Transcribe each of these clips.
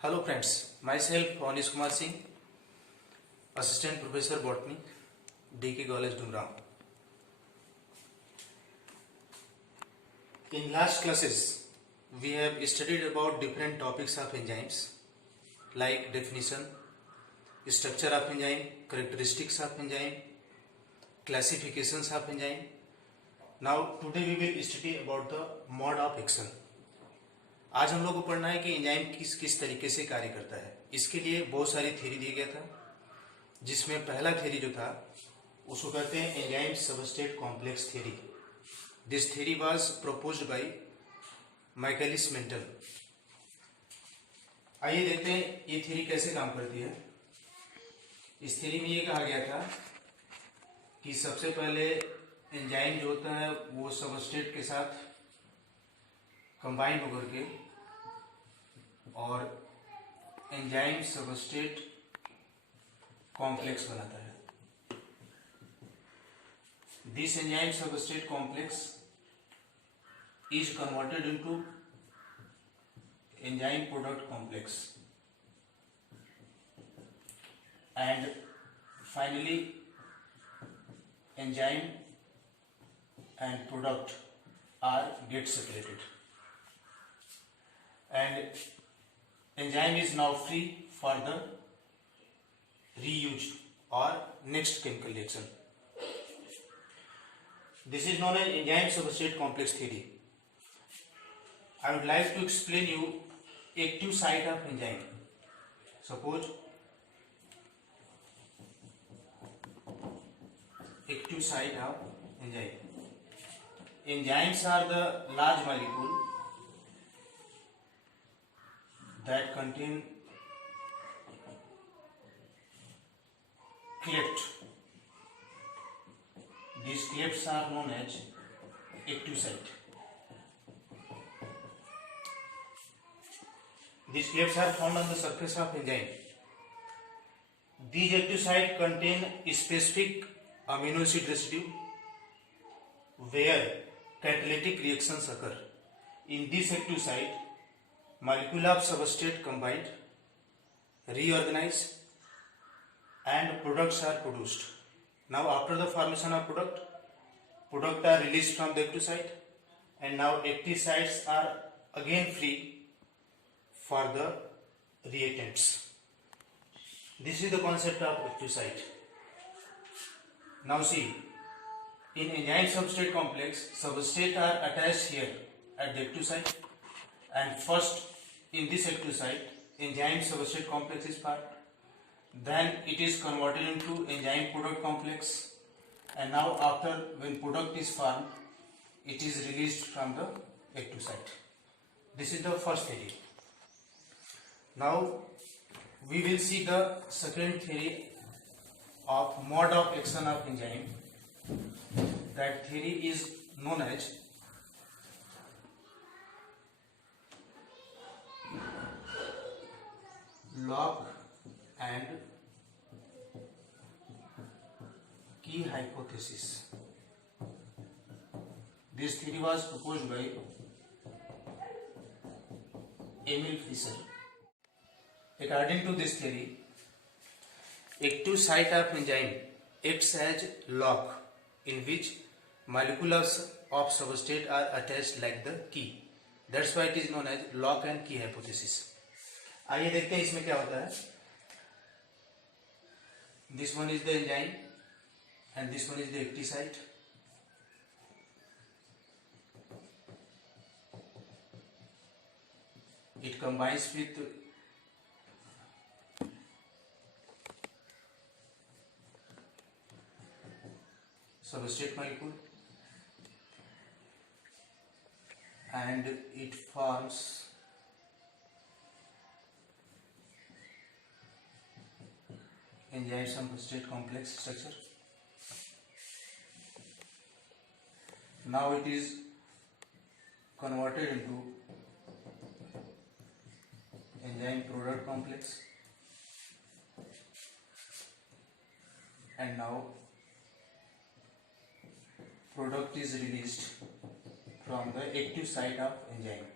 Hello friends, myself Anish Kumar Singh, Assistant Professor Botany, DK College Dumrao. In last classes, we have studied about different topics of enzymes like definition, structure of enzyme, characteristics of enzyme, classifications of enzyme. Now today we will study about the mode of action. आज हम लोग को पढ़ना है कि enzyme किस किस तरीके से कार्य करता है। इसके लिए बहुत सारी थ्योरी दिया गया था, जिसमें पहला थ्योरी जो था उसको कहते हैं enzyme substrate complex theory. This theory was proposed by Michaelis mental. आइए देखते हैं ये थ्योरी कैसे काम करती है। इस थ्योरी में ये कहा गया था कि सबसे पहले एंजाइम जो होता है वो सबस्ट्रेट के साथ कंबाइन होकर के और एंजाइम सबस्ट्रेट कॉम्प्लेक्स बनाता है। This enzyme substrate complex is converted into enzyme product complex and finally enzyme and product are get separated, and enzyme is now free for the reuse or next chemical reaction. This is known as enzyme substrate complex theory. I would like to explain you active site of enzyme. Suppose active site of enzyme. Enzymes are the large molecule that contain cleft. These clefts are known as active site. These clefts are found on the surface of enzyme. These active sites contain specific amino acid residue where catalytic reactions occur. In this active site, molecule of substrate combined, reorganized, and products are produced. Now after the formation of product are released from the active site, and now active sites are again free for the reactants. This is the concept of active site. Now see, in enzyme substrate complex, substrate are attached here at the active site, and first in this active site, enzyme substrate complex is formed. Then it is converted into enzyme product complex, and now after when product is formed, it is released from the active site. This is the first theory. Now we will see the second theory of mode of action of enzyme. That theory is known as lock and key hypothesis. This theory was proposed by Emil Fischer. According to this theory, active site of enzyme acts as lock in which molecules of substrate are attached like the key. That's why it is known as lock and key hypothesis. आइए देखते हैं इसमें क्या होता है. This one is the enzyme and this one is the active site. It combines with substrate molecule and it forms enzyme substrate complex structure. Now it is converted into enzyme product complex, and now product is released from the active site of enzyme.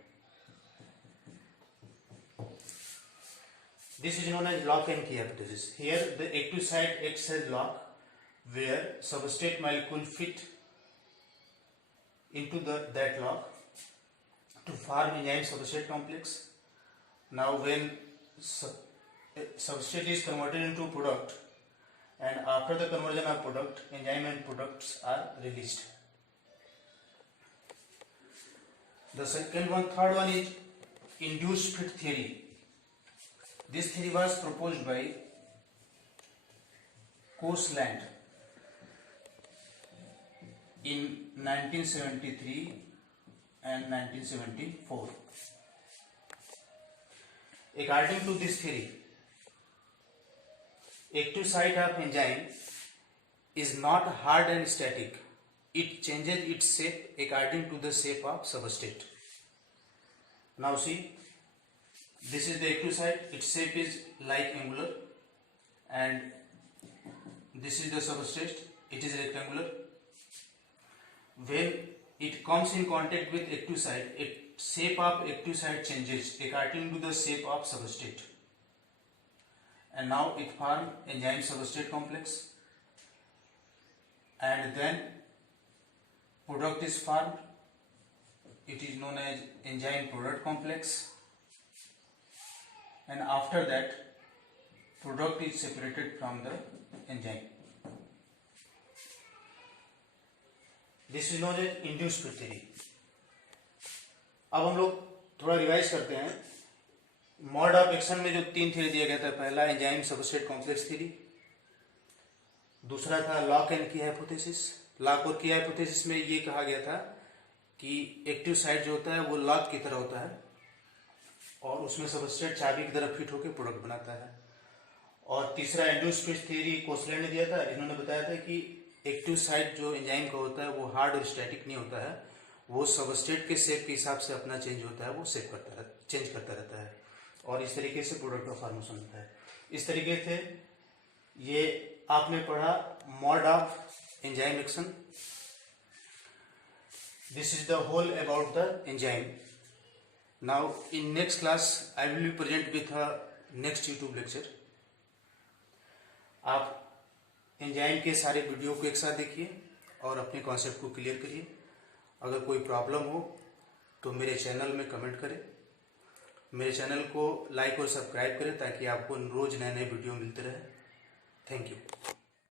This is known as lock and key hypothesis. Here the active site acts as lock, where substrate molecule fit into that lock to form enzyme substrate complex. Now when substrate is converted into product, and after the conversion of product, enzyme and products are released. The third one is induced fit theory. This theory was proposed by Coastland in 1973 and 1974. According to this theory, active site of enzyme is not hard and static. It changes its shape according to the shape of substrate. Now see, this is the active site. Its shape is like angular, and this is the substrate. It is rectangular. When it comes in contact with active site, its shape of active site changes according to the shape of substrate, and now it forms enzyme substrate complex, and then product is formed. It is known as enzyme product complex, and after that product is separated from the enzyme. This is known as induced fit theory. अब हम लोग थोड़ा revise करते हैं. Mode of action में जो 3 theory दिया गया था, पहला एंजाइम सबस्ट्रेट कॉम्प्लेक्स थ्योरी, दूसरा था लॉक एंड की हाइपोथेसिस. लॉक और की हाइपोथेसिस में ये कहा गया था कि एक्टिव साइट जो होता है वो लॉक की तरह होता है और उसमें सबस्ट्रेट चाबी की तरह फिट होकर प्रोडक्ट बनाता है. और तीसरा इंड्यूस्ड फिट थ्योरी कोस्टलैंड ने दिया था. इन्होंने बताया था कि एक्टिव साइट जो एंजाइम का होता है वो हार्ड और स्टैटिक नहीं होता है, वो सबस्ट्रेट के शेप के हिसाब से अपना चेंज होता है, वो चेंज करता रहता है, और इस तरीके से प्रोडक्ट का फॉर्मेशन होता है. इस तरीके से ये आपने पढ़ा mode of enzyme action. This is the whole about the enzyme. Now in next class I will be present with a next YouTube lecture. आप एंजाइम के सारे वीडियो को एक साथ देखिए और अपने कॉन्सेप्ट को क्लियर करिए. अगर कोई प्रॉब्लम हो तो मेरे चैनल में कमेंट करें. मेरे चैनल को लाइक और सब्सक्राइब करें ताकि आपको रोज नए नए वीडियो मिलते रहे. Thank you.